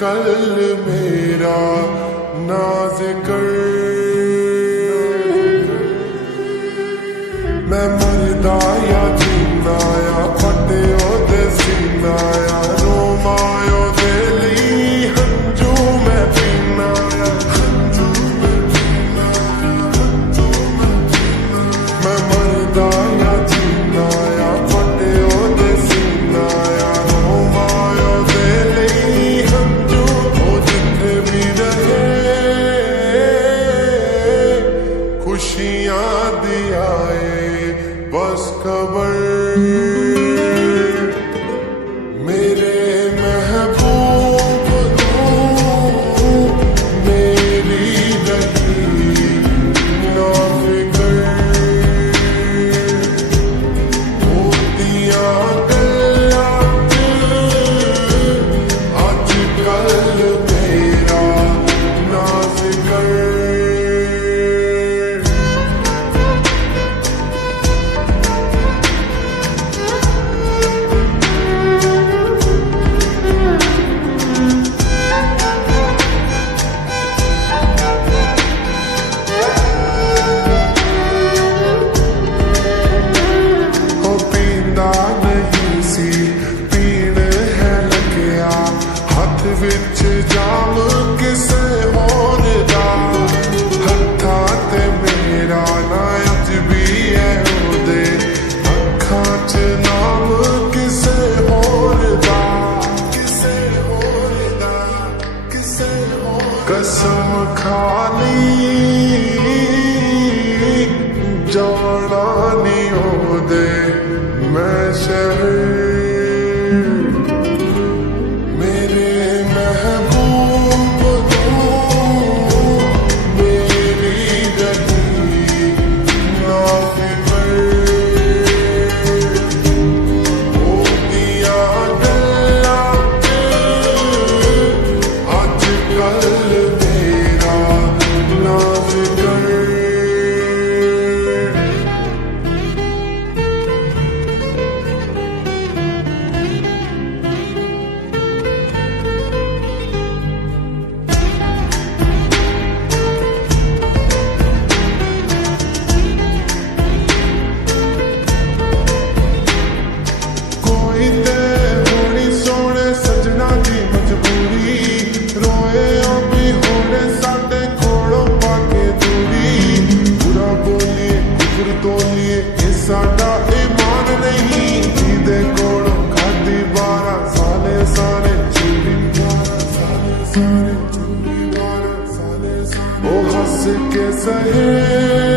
कल मेरा नाज कर। मैं मरदा या जीना या फटे ओदे सीना या रोमायो दे ली हंजू मैं पीना या हंजू मैं पीना हंजू मैं पीना। मैं मरदा या जीना या फटे ओदे सीना या रोमायो दे ली हंजू। वो जिथे भी रहे खुशियां दियाए बस खबर। मेरे महबूब तू मेरी रही ना फिकर। होतियां गल्लां अज कल मेरा नाज कर। विच जाम किसे होर दा हत्थां ते मेरा ना अज भी है ओदे अखां च नाम किसे होर दा किसे होर दा किसे होर। कसम खाली जाना नी ओदे मैं शहर। साडा ईमान नहीं जिदे कोलों खादी 12 साले सारे चूड़ी 12 साले सारे चूड़ी 12 साले सारे। ओ हंस के सहे